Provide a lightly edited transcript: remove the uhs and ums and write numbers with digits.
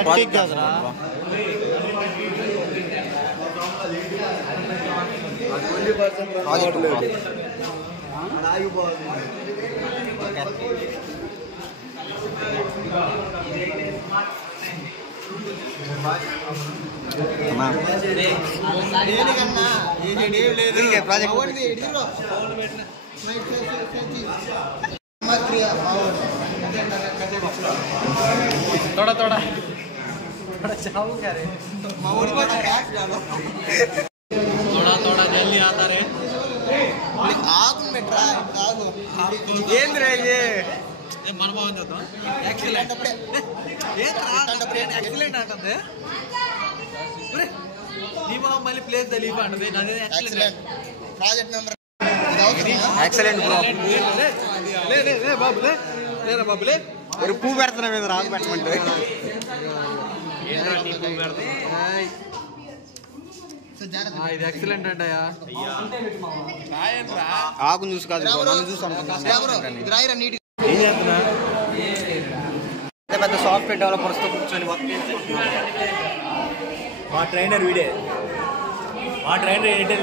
Project చేస్తారా? Project లేదు. थोड़ा थोड़ा जाऊंगा रे थोड़ा थोड़ा जल्दी आता रे మన బాగుంది చూద్దాం ఎక్సలెంట్ ఎక్సలెంట్ అంటుంది నీ మొహం మళ్ళీ ప్లేస్ తెలియదు అంటది నాది excellent project member excellent bro లే లే లే బాబు లే లేరా బాబు లే ഒരു പൂ പെടുത്തണം എന്ന് രാഗ് പെട്ടమంటే ఇది ఎక్సలెంట్ అంటయా ఆకును చూసి కాదు నన్ను చూసి అనుకుంటున్నాను. ఏం చేస్తున్నా పెద్ద సాఫ్ట్వేర్ డెవలపర్స్తో కూర్చొని వర్క్ మా ట్రైనర్ వీడే, మా ట్రైనర్ ఏంటంటే